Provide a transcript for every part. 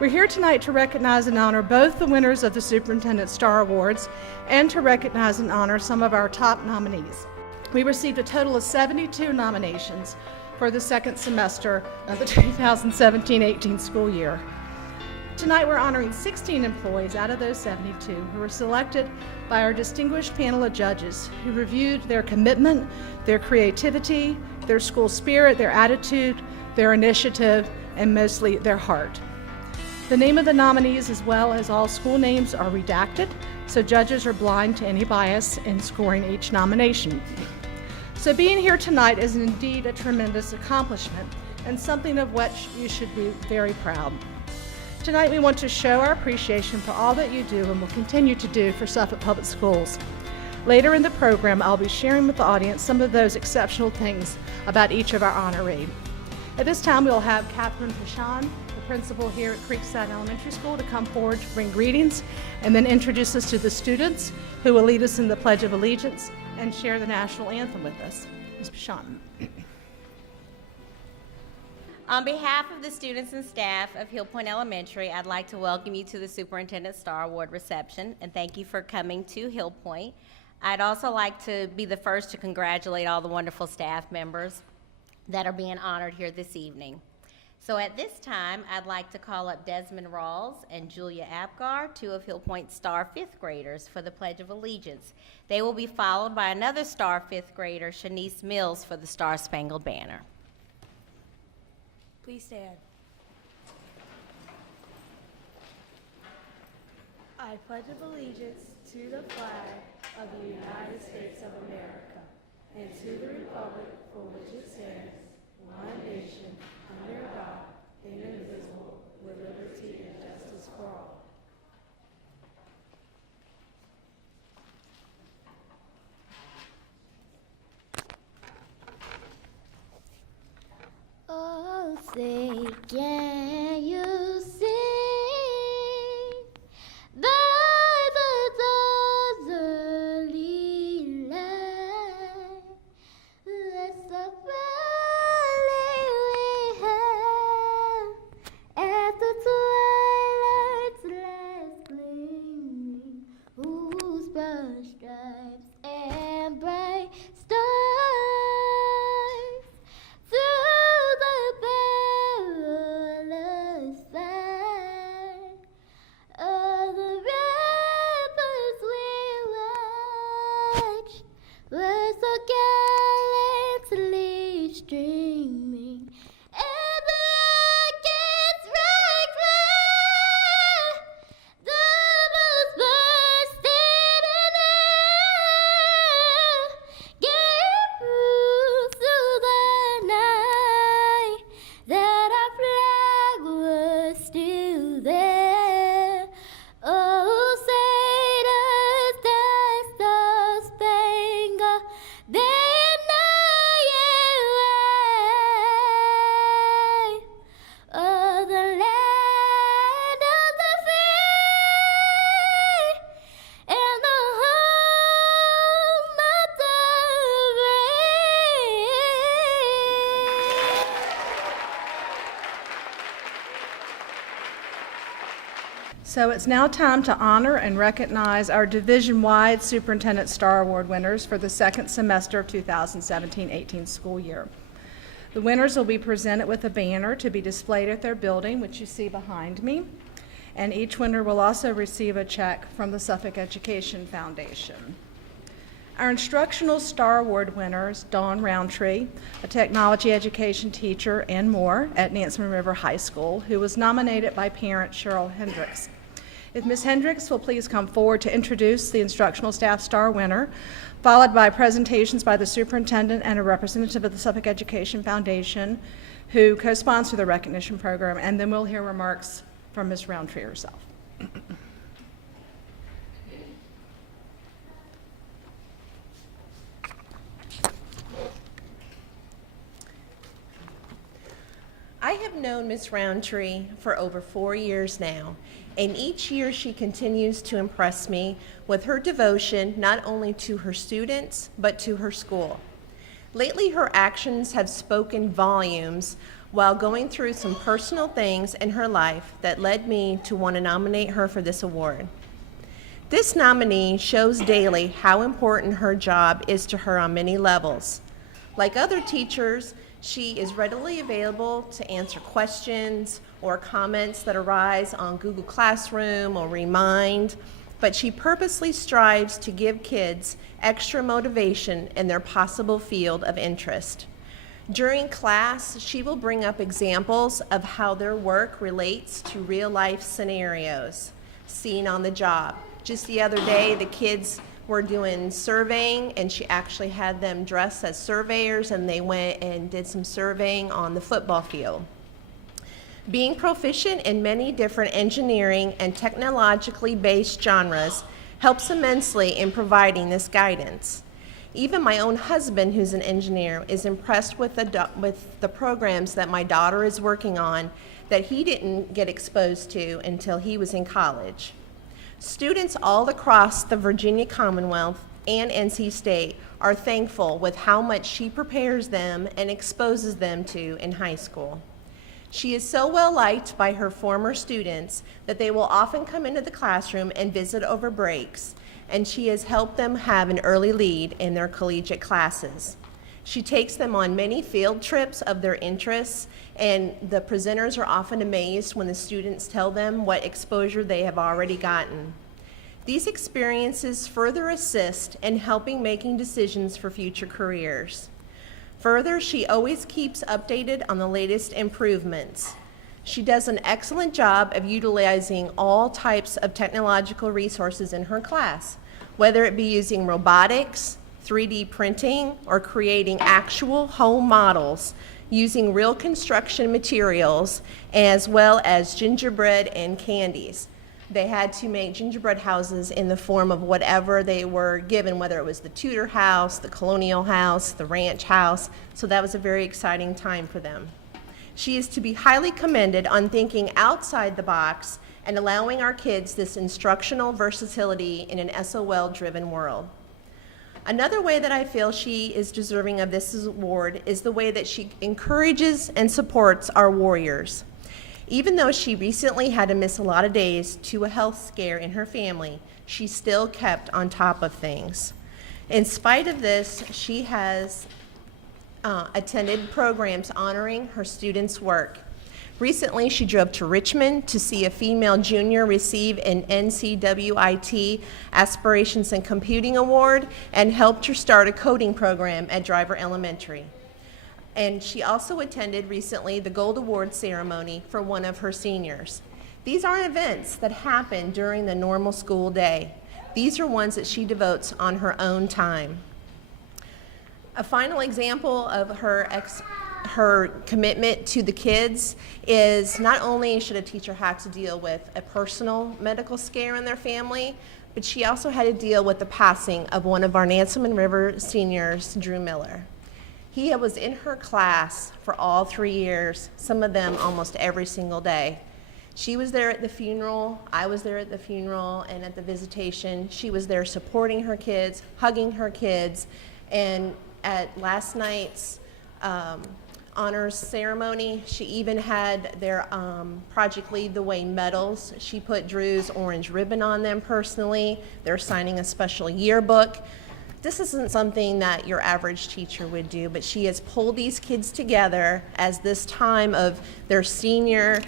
We're here tonight to recognize and honor both the winners of the Superintendent Star Awards and to recognize and honor some of our top nominees. We received a total of 72 nominations for the second semester of the 2017-18 school year. Tonight we're honoring 16 employees out of those 72 who were selected by our distinguished panel of judges who reviewed their commitment, their creativity, their school spirit, their attitude, their initiative, and mostly their heart. The name of the nominees as well as all school names are redacted, so judges are blind to any bias in scoring each nomination. So being here tonight is indeed a tremendous accomplishment and something of which you should be very proud. Tonight we want to show our appreciation for all that you do and will continue to do for Suffolk Public Schools. Later in the program, I'll be sharing with the audience some of those exceptional things about each of our honorees. At this time, we'll have Catherine Pashon, the principal here at Creekside Elementary School, to come forward to bring greetings and then introduce us to the students who will lead us in the Pledge of Allegiance and share the national anthem with us. Ms. Pashon. On behalf of the students and staff of Hill Point Elementary, I'd like to welcome you to the Superintendent Star Award reception, and thank you for coming to Hill Point. I'd also like to be the first to congratulate all the wonderful staff members that are being honored here this evening. So at this time, I'd like to call up Desmond Rawls and Julia Apgar, two of Hill Point's Star 5th graders, for the Pledge of Allegiance. They will be followed by another Star 5th grader, Shanice Mills, for the Star Spangled Banner. Please stand. I pledge allegiance to the flag of the United States of America and to the republic for which it stands, one nation, under God, indivisible, with liberty and justice for all. Oh, say, can you sing by the dazzling light? That's the valley we have at the twilight's last gleaming, whose broad stripes and bright stars through the perilous fight of the rapids we watched were so gallantly streaming, and the rockets right clear, the bells bursting in air, gave proof through the night that our flag was still there. Oh, say does the Star-Spangled Banner wave? Oh, the land of the free and the home of the brave. So it's now time to honor and recognize our division-wide Superintendent Star Award winners for the second semester of 2017-18 school year. The winners will be presented with a banner to be displayed at their building, which you see behind me, and each winner will also receive a check from the Suffolk Education Foundation. Our Instructional Star Award winners, Dawn Roundtree, a technology education teacher and more at Nansemond River High School, who was nominated by parent Cheryl Hendricks. If Ms. Hendricks will please come forward to introduce the Instructional Staff Star winner, followed by presentations by the superintendent and a representative of the Suffolk Education Foundation, who co-sponsor the recognition program, and then we'll hear remarks from Ms. Roundtree herself. I have known Ms. Roundtree for over 4 years now, and each year she continues to impress me with her devotion not only to her students, but to her school. Lately, her actions have spoken volumes while going through some personal things in her life that led me to want to nominate her for this award. This nominee shows daily how important her job is to her on many levels. Like other teachers, she is readily available to answer questions or comments that arise on Google Classroom or Remind, but she purposely strives to give kids extra motivation in their possible field of interest. During class, she will bring up examples of how their work relates to real-life scenarios seen on the job. Just the other day, the kids were doing surveying, and she actually had them dressed as surveyors, and they went and did some surveying on the football field. Being proficient in many different engineering and technologically based genres helps immensely in providing this guidance. Even my own husband, who's an engineer, is impressed with the programs that my daughter is working on that he didn't get exposed to until he was in college. Students all across the Virginia Commonwealth and NC State are thankful with how much she prepares them and exposes them to in high school. She is so well liked by her former students that they will often come into the classroom and visit over breaks, and she has helped them have an early lead in their collegiate classes. She takes them on many field trips of their interests, and the presenters are often amazed when the students tell them what exposure they have already gotten. These experiences further assist in helping making decisions for future careers. Further, she always keeps updated on the latest improvements. She does an excellent job of utilizing all types of technological resources in her class, whether it be using robotics, 3D printing, or creating actual home models using real construction materials, as well as gingerbread and candies. They had to make gingerbread houses in the form of whatever they were given, whether it was the Tudor house, the colonial house, the ranch house, so that was a very exciting time for them. She is to be highly commended on thinking outside the box and allowing our kids this instructional versatility in an SOL-driven world. Another way that I feel she is deserving of this award is the way that she encourages and supports our warriors. Even though she recently had to miss a lot of days to a health scare in her family, she still kept on top of things. In spite of this, she has attended programs honoring her students' work. Recently, she drove to Richmond to see a female junior receive an NCWIT Aspirations in Computing Award and helped her start a coding program at Driver Elementary. And she also attended recently the Gold Award ceremony for one of her seniors. These aren't events that happen during the normal school day. These are ones that she devotes on her own time. A final example of her commitment to the kids is not only should a teacher have to deal with a personal medical scare in their family, but she also had to deal with the passing of one of our Nansemond River seniors, Drew Miller. He was in her class for all 3 years, some of them almost every single day. She was there at the funeral, I was there at the funeral and at the visitation. She was there supporting her kids, hugging her kids, and at last night's honors ceremony, she even had their Project Lead the Way medals. She put Drew's orange ribbon on them personally. They're signing a special yearbook. This isn't something that your average teacher would do, but she has pulled these kids together as this time of their senior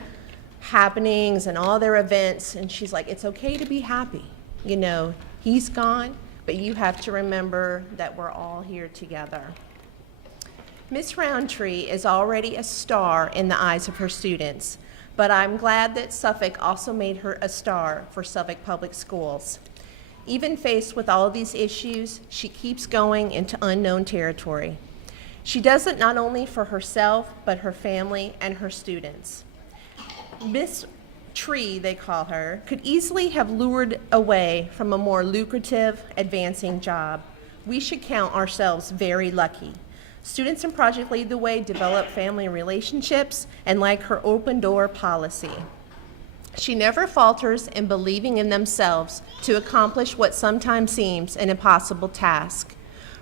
happenings and all their events, and she's like, it's okay to be happy. You know, he's gone, but you have to remember that we're all here together. Miss Roundtree is already a star in the eyes of her students, but I'm glad that Suffolk also made her a star for Suffolk Public Schools. Even faced with all of these issues, she keeps going into unknown territory. She does it not only for herself, but her family and her students. Miss Tree, they call her, could easily have lured away from a more lucrative, advancing job. We should count ourselves very lucky. Students in Project Lead the Way develop family relationships and like her open door policy. She never falters in believing in themselves to accomplish what sometimes seems an impossible task.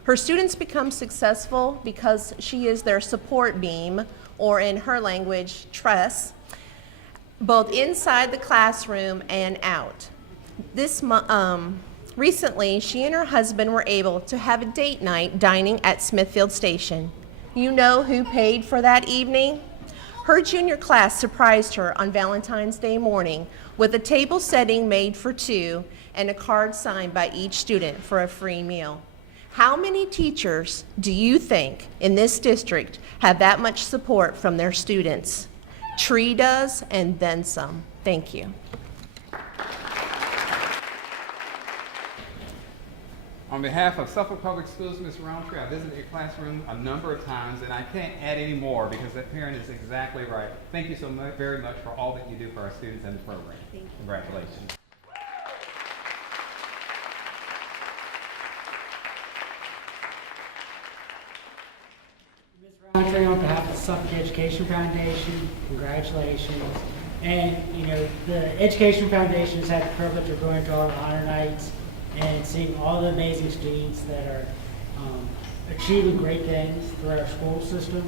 Her students become successful because she is their support beam or in her language, tress, both inside the classroom and out. Recently, she and her husband were able to have a date night dining at Smithfield Station. You know who paid for that evening? Her junior class surprised her on Valentine's Day morning with a table setting made for two and a card signed by each student for a free meal. How many teachers do you think in this district have that much support from their students? Tree does, and then some. Thank you. On behalf of Suffolk Public Schools, Ms. Roundtree, I visited your classroom a number of times, and I can't add any more because that parent is exactly right. Thank you so much, very much for all that you do for our students and the program. Thank you. Congratulations. Roundtree, on behalf of the Suffolk Education Foundation, congratulations. And, you know, the Education Foundation has had the privilege of going to all the honor nights and seeing all the amazing students that are achieving great things through our school system.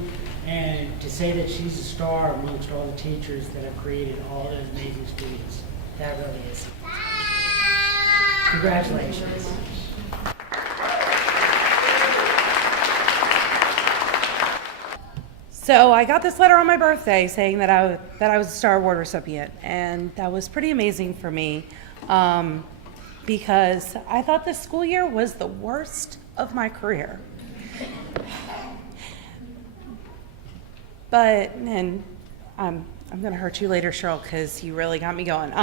And to say that she's a star amongst all the teachers that have created all those amazing students, that really is. Congratulations. So I got this letter on my birthday saying that I was a Star Award recipient, and that was pretty amazing for me because I thought this school year was the worst of my career. But, and I'm going to hurt you later, Cheryl, because you really got me going.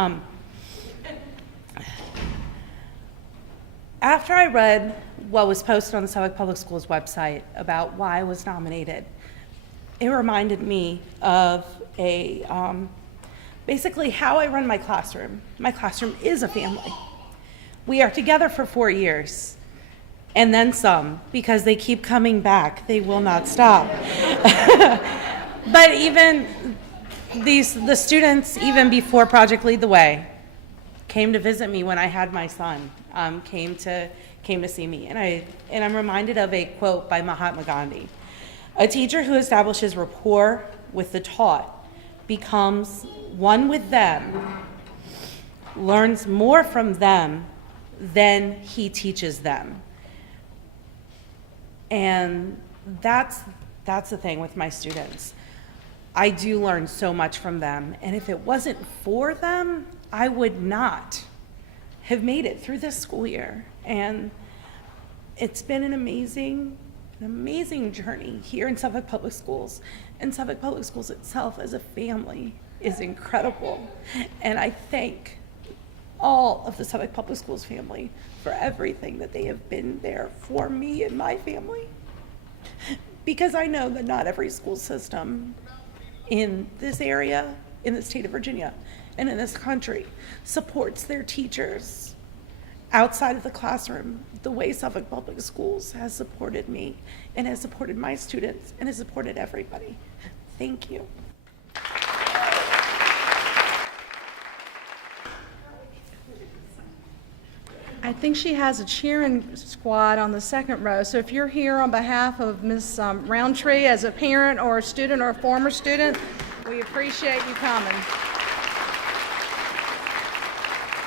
After I read what was posted on the Suffolk Public Schools website about why I was nominated, it reminded me of basically how I run my classroom. My classroom is a family. We are together for 4 years, and then some, because they keep coming back. They will not stop. But even the students, even before Project Lead the Way, came to visit me when I had my son, came to see me. And I'm reminded of a quote by Mahatma Gandhi. A teacher who establishes rapport with the taught becomes one with them, learns more from them than he teaches them. And that's the thing with my students. I do learn so much from them, and if it wasn't for them, I would not have made it through this school year. And it's been an amazing journey here in Suffolk Public Schools, and Suffolk Public Schools itself as a family is incredible. And I thank all of the Suffolk Public Schools family for everything that they have been there for me and my family, because I know that not every school system in this area, in the state of Virginia, and in this country supports their teachers outside of the classroom the way Suffolk Public Schools has supported me and has supported my students and has supported everybody. Thank you. I think she has a cheering squad on the second row. So if you're here on behalf of Ms. Roundtree as a parent or a student or a former student, we appreciate you coming.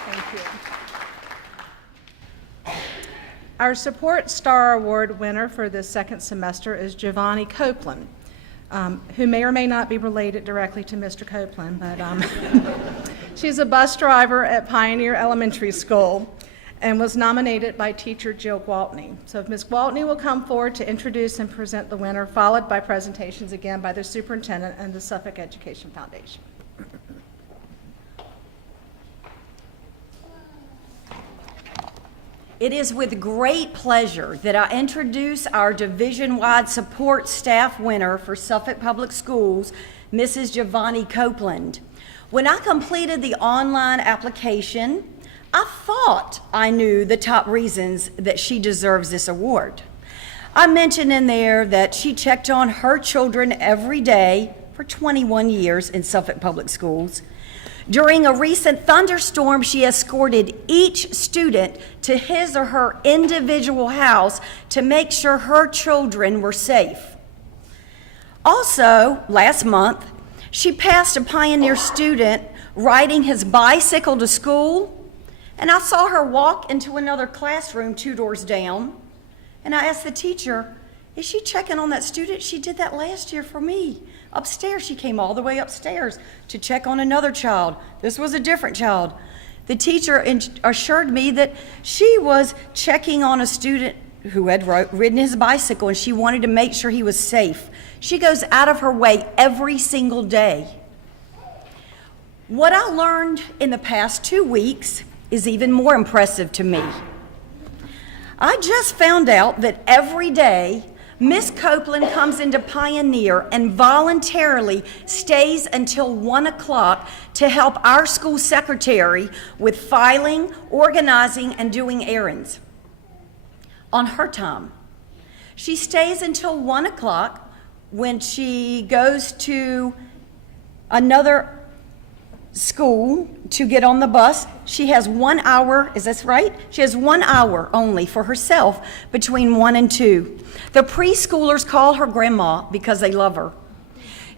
Thank you. Our Support Star Award winner for this second semester is Giovanni Copeland, who may or may not be related directly to Mr. Copeland, but she's a bus driver at Pioneer Elementary School and was nominated by teacher Jill Gwaltney. So if Ms. Gwaltney will come forward to introduce and present the winner, followed by presentations again by the superintendent and the Suffolk Education Foundation. It is with great pleasure that I introduce our division-wide support staff winner for Suffolk Public Schools, Mrs. Giovanni Copeland. When I completed the online application, I thought I knew the top reasons that she deserves this award. I mentioned in there that she checked on her children every day for 21 years in Suffolk Public Schools. During a recent thunderstorm, she escorted each student to his or her individual house to make sure her children were safe. Also, last month, she passed a Pioneer student riding his bicycle to school, and I saw her walk into another classroom 2 doors down, and I asked the teacher, is she checking on that student? She did that last year for me. Upstairs, she came all the way upstairs to check on another child. This was a different child. The teacher assured me that she was checking on a student who had ridden his bicycle, and she wanted to make sure he was safe. She goes out of her way every single day. What I learned in the past 2 weeks is even more impressive to me. I just found out that every day, Miss Copeland comes into Pioneer and voluntarily stays until 1 o'clock to help our school secretary with filing, organizing, and doing errands on her time. She stays until 1 o'clock. When she goes to another school to get on the bus, she has 1 hour, is this right? She has 1 hour only for herself between 1 and 2. The preschoolers call her grandma because they love her.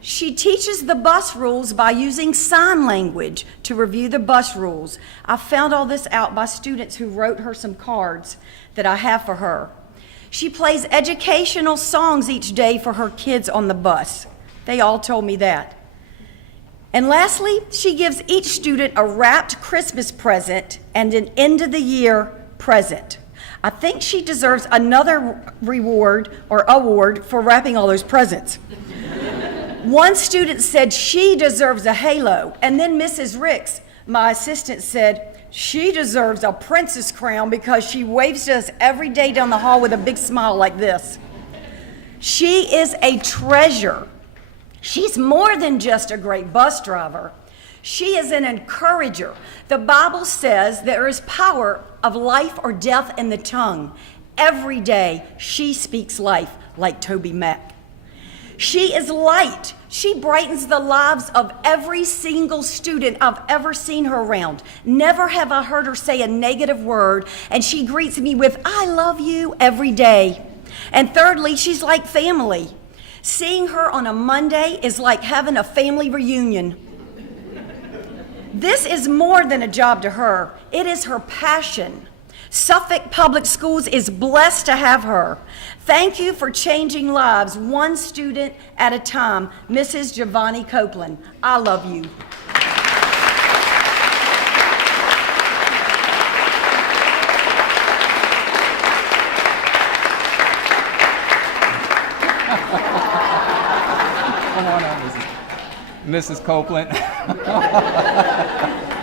She teaches the bus rules by using sign language to review the bus rules. I found all this out by students who wrote her some cards that I have for her. She plays educational songs each day for her kids on the bus. They all told me that. And lastly, she gives each student a wrapped Christmas present and an end-of-the-year present. I think she deserves another reward or award for wrapping all those presents. One student said she deserves a halo, and then Mrs. Ricks, my assistant, said she deserves a princess crown because she waves to us every day down the hall with a big smile like this. She is a treasure. She's more than just a great bus driver. She is an encourager. The Bible says there is power of life or death in the tongue. Every day she speaks life, like Toby Mack. She is light. She brightens the lives of every single student I've ever seen her around. Never have I heard her say a negative word, and she greets me with, I love you, every day. And thirdly, she's like family. Seeing her on a Monday is like having a family reunion. This is more than a job to her. It is her passion. Suffolk Public Schools is blessed to have her. Thank you for changing lives one student at a time, Mrs. Giovanni Copeland. I love you. Come on up, Mrs. Copeland.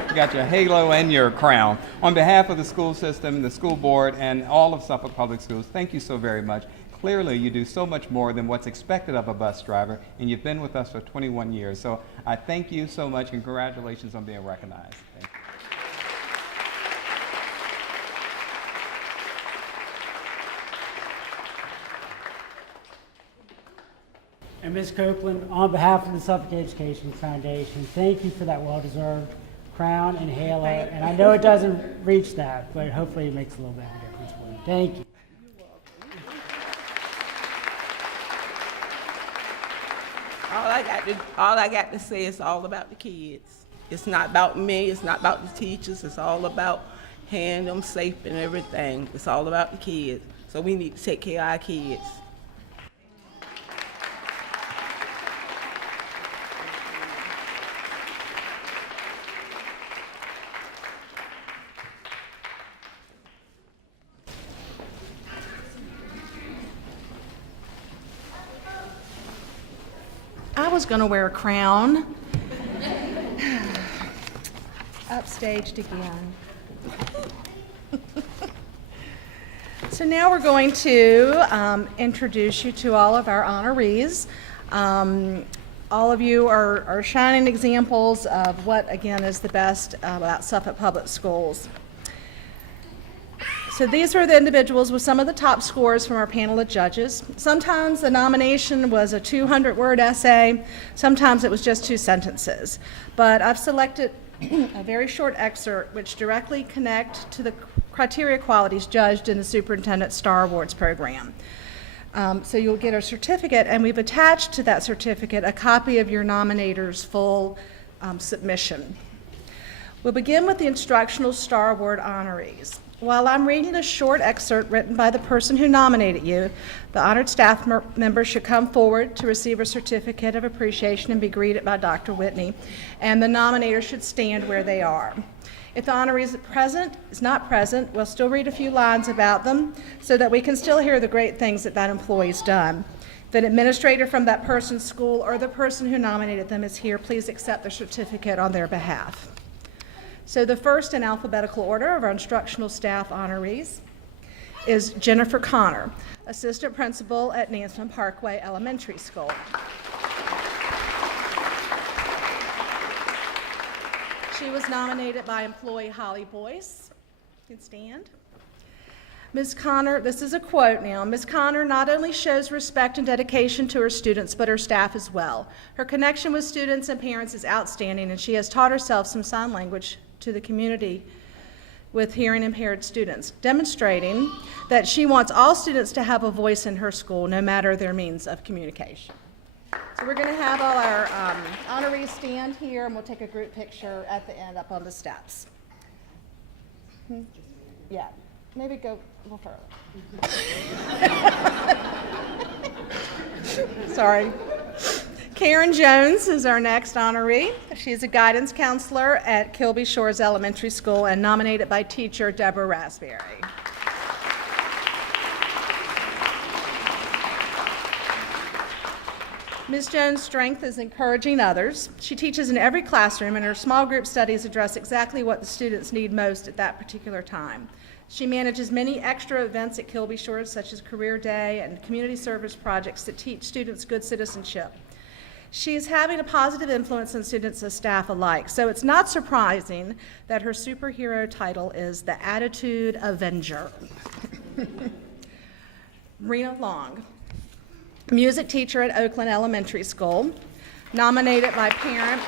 You got your halo and your crown. On behalf of the school system, the school board, and all of Suffolk Public Schools, thank you so very much. Clearly, you do so much more than what's expected of a bus driver, and you've been with us for 21 years. So I thank you so much, and congratulations on being recognized. Thank you. And Ms. Copeland, on behalf of the Suffolk Education Foundation, thank you for that well-deserved crown and halo. And I know it doesn't reach that, but hopefully it makes a little bit of a difference for you. Thank you. All I got to say is all about the kids. It's not about me, it's not about the teachers, it's all about handling them safe and everything. It's all about the kids. So we need to take care of our kids. I was going to wear a crown. Upstaged again. So now we're going to introduce you to all of our honorees. All of you are shining examples of what, again, is the best about Suffolk Public Schools. So these are the individuals with some of the top scores from our panel of judges. Sometimes the nomination was a 200-word essay. Sometimes it was just 2 sentences. But I've selected a very short excerpt which directly connect to the criteria qualities judged in the Superintendent Star Awards program. So you'll get a certificate, and we've attached to that certificate a copy of your nominator's full submission. We'll begin with the Instructional Star Award honorees. While I'm reading a short excerpt written by the person who nominated you, the honored staff member should come forward to receive a certificate of appreciation and be greeted by Dr. Whitney, and the nominator should stand where they are. If the honoree is not present, we'll still read a few lines about them so that we can still hear the great things that employee's done. If an administrator from that person's school or the person who nominated them is here, please accept the certificate on their behalf. So the first in alphabetical order of our instructional staff honorees is Jennifer Connor, Assistant Principal at Nansemond Parkway Elementary School. She was nominated by employee Holly Boyce. You can stand. Ms. Connor, this is a quote now, Ms. Connor not only shows respect and dedication to her students, but her staff as well. Her connection with students and parents is outstanding, and she has taught herself some sign language to the community with hearing impaired students, demonstrating that she wants all students to have a voice in her school, no matter their means of communication. So we're going to have all our honorees stand here, and we'll take a group picture at the end up on the steps. Yeah, maybe go a little further. Sorry. Karen Jones is our next honoree. She's a guidance counselor at Kilby Shores Elementary School and nominated by teacher Deborah Raspberry. Ms. Jones' strength is encouraging others. She teaches in every classroom, and her small group studies address exactly what the students need most at that particular time. She manages many extra events at Kilby Shores, such as Career Day and community service projects that teach students good citizenship. She is having a positive influence on students and staff alike, so it's not surprising that her superhero title is the Attitude Avenger. Rena Long, music teacher at Oakland Elementary School, nominated by parent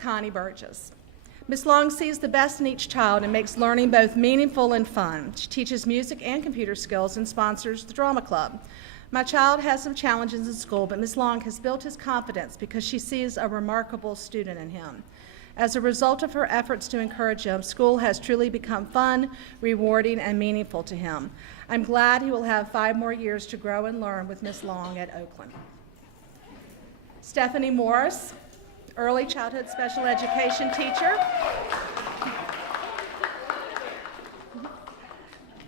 Connie Burgess. Ms. Long sees the best in each child and makes learning both meaningful and fun. She teaches music and computer skills and sponsors the drama club. My child has some challenges in school, but Ms. Long has built his confidence because she sees a remarkable student in him. As a result of her efforts to encourage him, school has truly become fun, rewarding, and meaningful to him. I'm glad he will have 5 more years to grow and learn with Ms. Long at Oakland. Stephanie Morris, early childhood special education teacher.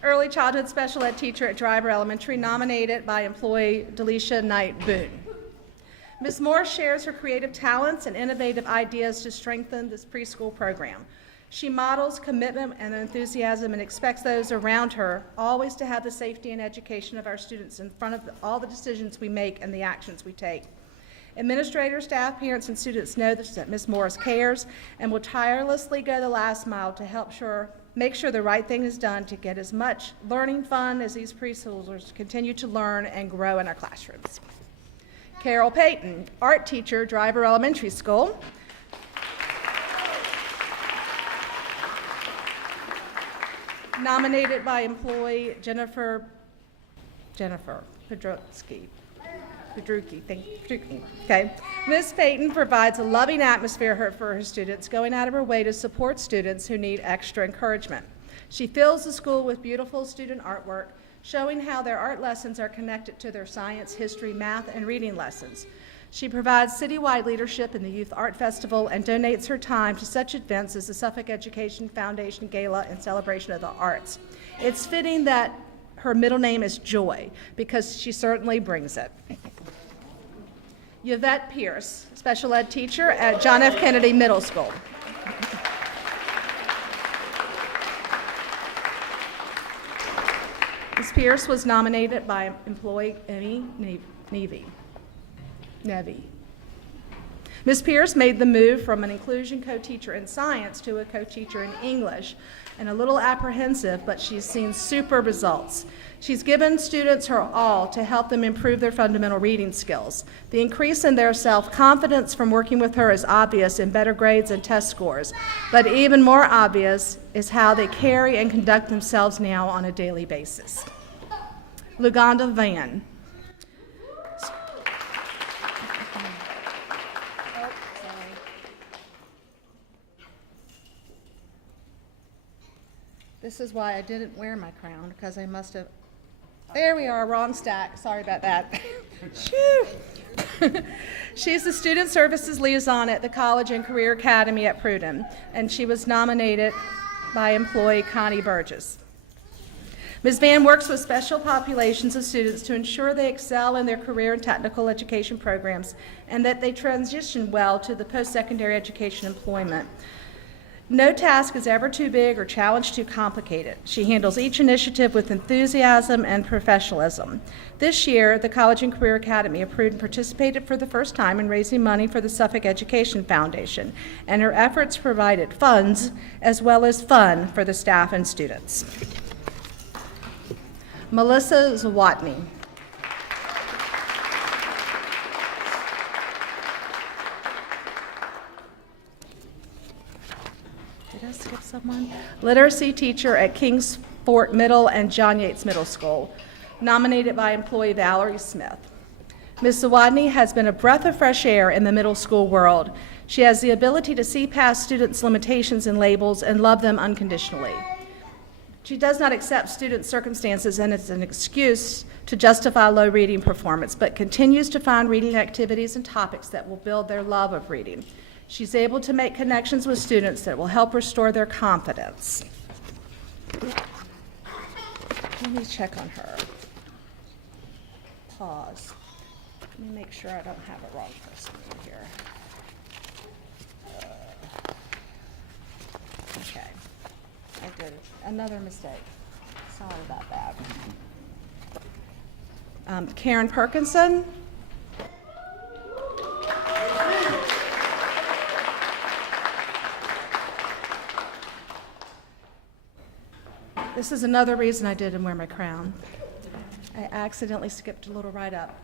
Early childhood special ed teacher at Driver Elementary, nominated by employee Delisha Knight Boone. Ms. Moore shares her creative talents and innovative ideas to strengthen this preschool program. She models commitment and enthusiasm and expects those around her always to have the safety and education of our students in front of all the decisions we make and the actions we take. Administrators, staff, parents, and students know that Ms. Morris cares and will tirelessly go the last mile to help make sure the right thing is done to get as much learning fun as these preschoolers continue to learn and grow in our classrooms. Carol Payton, art teacher, Driver Elementary School. Nominated by employee Jennifer Pedrucki. Okay. Ms. Payton provides a loving atmosphere for her students, going out of her way to support students who need extra encouragement. She fills the school with beautiful student artwork, showing how their art lessons are connected to their science, history, math, and reading lessons. She provides citywide leadership in the Youth Art Festival and donates her time to such events as the Suffolk Education Foundation Gala and Celebration of the Arts. It's fitting that her middle name is Joy, because she certainly brings it. Yvette Pierce, special ed teacher at John F. Kennedy Middle School. Ms. Pierce was nominated by employee Emmy Nevy. Ms. Pierce made the move from an inclusion co-teacher in science to a co-teacher in English and a little apprehensive, but she's seen super results. She's given students her all to help them improve their fundamental reading skills. The increase in their self-confidence from working with her is obvious in better grades and test scores, but even more obvious is how they carry and conduct themselves now on a daily basis. Luganda Van. This is why I didn't wear my crown, because I must have, there we are, wrong stack, sorry about that. Shoo. She's the Student Services Liaison at the College and Career Academy at Pruden, and she was nominated by employee Connie Burgess. Ms. Van works with special populations of students to ensure they excel in their career and technical education programs and that they transition well to the post-secondary education employment. No task is ever too big or challenge too complicated. She handles each initiative with enthusiasm and professionalism. This year, the College and Career Academy of Pruden participated for the first time in raising money for the Suffolk Education Foundation, and her efforts provided funds as well as fun for the staff and students. Melissa Zawatny. Did I skip someone? Literacy teacher at Kingsport Middle and John Yates Middle School, nominated by employee Valerie Smith. Ms. Zawatny has been a breath of fresh air in the middle school world. She has the ability to see past students' limitations and labels and love them unconditionally. She does not accept students' circumstances and it's an excuse to justify low reading performance, but continues to find reading activities and topics that will build their love of reading. She's able to make connections with students that will help restore their confidence. Let me check on her. Pause. Let me make sure I don't have a wrong person in here. Okay. I did another mistake. Sorry about that. Karen Perkinson. This is another reason I didn't wear my crown. I accidentally skipped a little right up.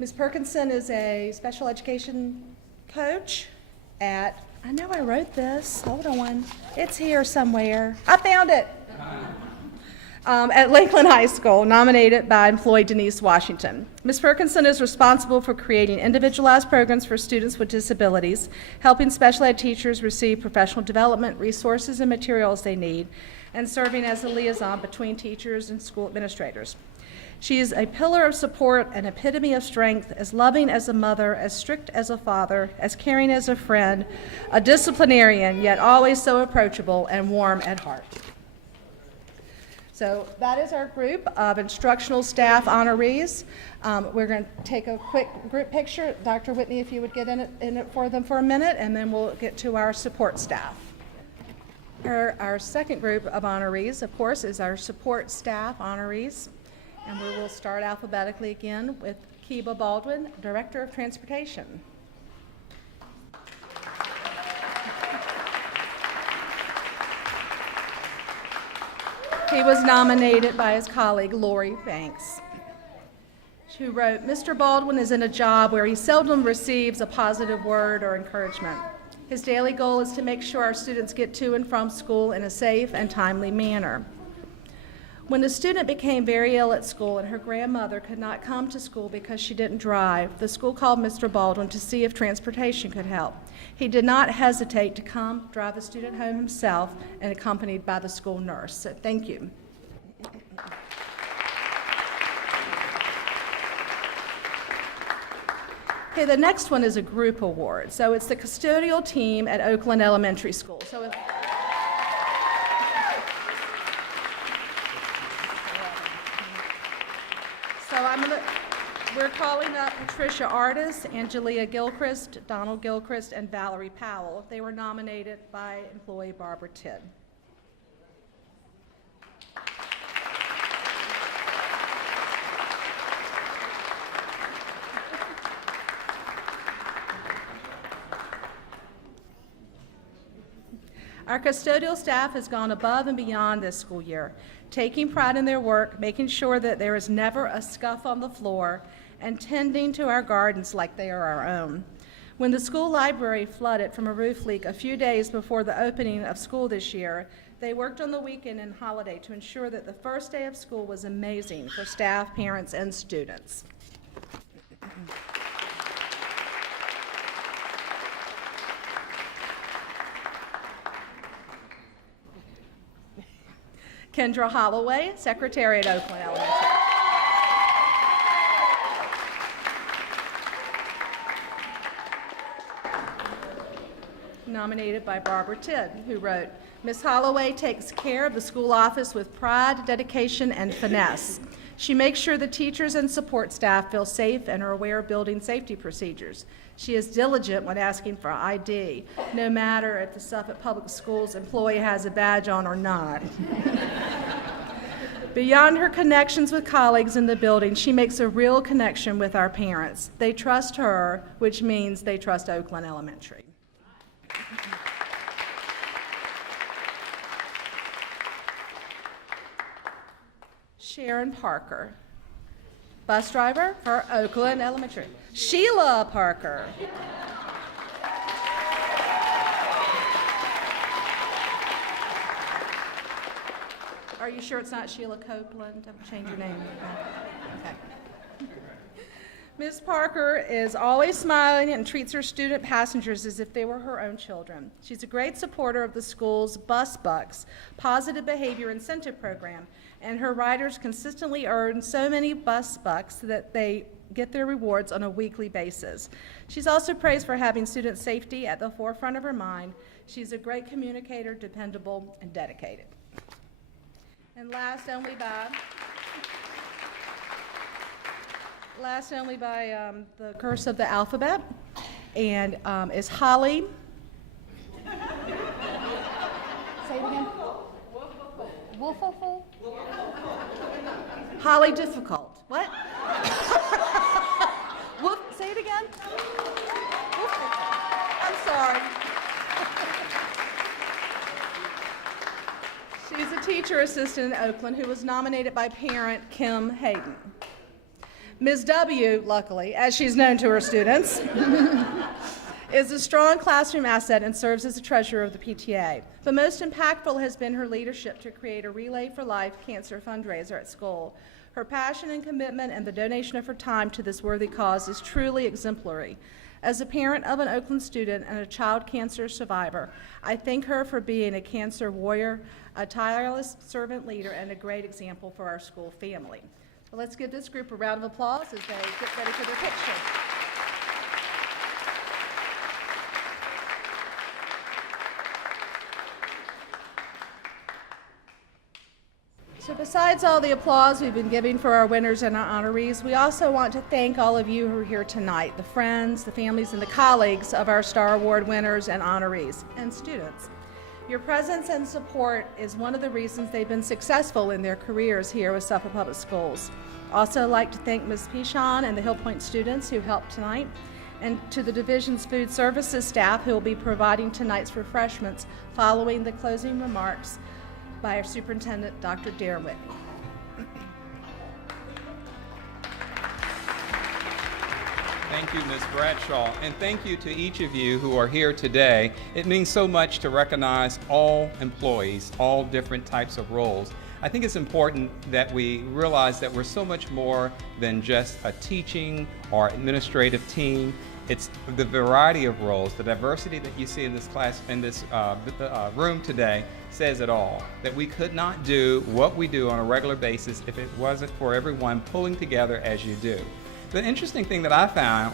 Ms. Perkinson is a special education coach at, I know I wrote this, hold on, it's here somewhere. I found it. At Lakeland High School, nominated by employee Denise Washington. Ms. Perkinson is responsible for creating individualized programs for students with disabilities, helping special ed teachers receive professional development, resources, and materials they need, and serving as a liaison between teachers and school administrators. She is a pillar of support, an epitome of strength, as loving as a mother, as strict as a father, as caring as a friend, a disciplinarian, yet always so approachable and warm at heart. So that is our group of instructional staff honorees. We're going to take a quick group picture. Dr. Whitney, if you would get in it for them for a minute, and then we'll get to our support staff. Our second group of honorees, of course, is our support staff honorees. And we will start alphabetically again with Kiba Baldwin, Director of Transportation. He was nominated by his colleague, Lori Banks, who wrote, "Mr. Baldwin is in a job where he seldom receives a positive word or encouragement. His daily goal is to make sure our students get to and from school in a safe and timely manner. When a student became very ill at school and her grandmother could not come to school because she didn't drive, the school called Mr. Baldwin to see if transportation could help. He did not hesitate to come, drive the student home himself, and accompanied by the school nurse." So thank you. Okay, the next one is a group award. So it's the custodial team at Oakland Elementary School. So if we're calling up Patricia Artis, Angelia Gilchrist, Donald Gilchrist, and Valerie Powell. They were nominated by employee Barbara Tidd. Our custodial staff has gone above and beyond this school year, taking pride in their work, making sure that there is never a scuff on the floor, and tending to our gardens like they are our own. When the school library flooded from a roof leak a few days before the opening of school this year, they worked on the weekend and holiday to ensure that the first day of school was amazing for staff, parents, and students. Kendra Holloway, Secretary at Oakland Elementary. Nominated by Barbara Tidd, who wrote, Ms. Holloway takes care of the school office with pride, dedication, and finesse. She makes sure the teachers and support staff feel safe and are aware of building safety procedures. She is diligent when asking for ID, no matter if the Suffolk Public Schools employee has a badge on or not. Beyond her connections with colleagues in the building, she makes a real connection with our parents. They trust her, which means they trust Oakland Elementary. Sharon Parker, bus driver for Oakland Elementary. Sheila Parker. Are you sure it's not Sheila Copeland? Don't change your name. Okay. Ms. Parker is always smiling and treats her student passengers as if they were her own children. She's a great supporter of the school's Bus Bucks, positive behavior incentive program, and her riders consistently earn so many Bus Bucks that they get their rewards on a weekly basis. She's also praised for having student safety at the forefront of her mind. She's a great communicator, dependable, and dedicated. And last only by the curse of the alphabet, and is Holly. Say it again. Wolfaful? Holly Difficult. What? Woof, say it again. Woofaful. I'm sorry. She's a teacher assistant in Oakland who was nominated by parent Kim Hayden. Ms. W, luckily, as she's known to her students, is a strong classroom asset and serves as the treasurer of the PTA. But most impactful has been her leadership to create a Relay for Life cancer fundraiser at school. Her passion and commitment and the donation of her time to this worthy cause is truly exemplary. As a parent of an Oakland student and a child cancer survivor, I thank her for being a cancer warrior, a tireless servant leader, and a great example for our school family. So let's give this group a round of applause as they get ready for their picture. So besides all the applause we've been giving for our winners and our honorees, we also want to thank all of you who are here tonight, the friends, the families, and the colleagues of our Star Award winners and honorees, and students. Your presence and support is one of the reasons they've been successful in their careers here with Suffolk Public Schools. Also like to thank Ms. Pichon and the Hill Point students who helped tonight, and to the division's food services staff who will be providing tonight's refreshments following the closing remarks by our superintendent, Dr. Dare Whitney. Thank you, Ms. Bradshaw, and thank you to each of you who are here today. It means so much to recognize all employees, all different types of roles. I think it's important that we realize that we're so much more than just a teaching or administrative team. It's the variety of roles, the diversity that you see in this class, in this room today, says it all. That we could not do what we do on a regular basis if it wasn't for everyone pulling together as you do. The interesting thing that I found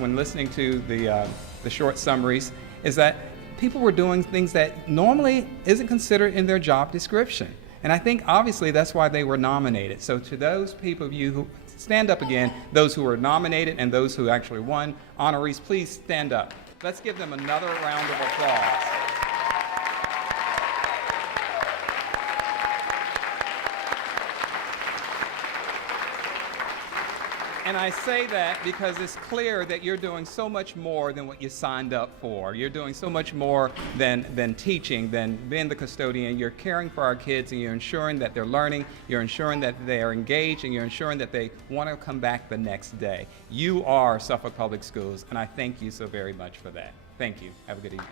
when listening to the short summaries is that people were doing things that normally isn't considered in their job description. And I think obviously that's why they were nominated. So to those people of you who stand up again, those who were nominated and those who actually won, honorees, please stand up. Let's give them another round of applause. And I say that because it's clear that you're doing so much more than what you signed up for. You're doing so much more than teaching, than being the custodian. You're caring for our kids, and you're ensuring that they're learning, you're ensuring that they are engaged, and you're ensuring that they want to come back the next day. You are Suffolk Public Schools, and I thank you so very much for that. Thank you. Have a good evening.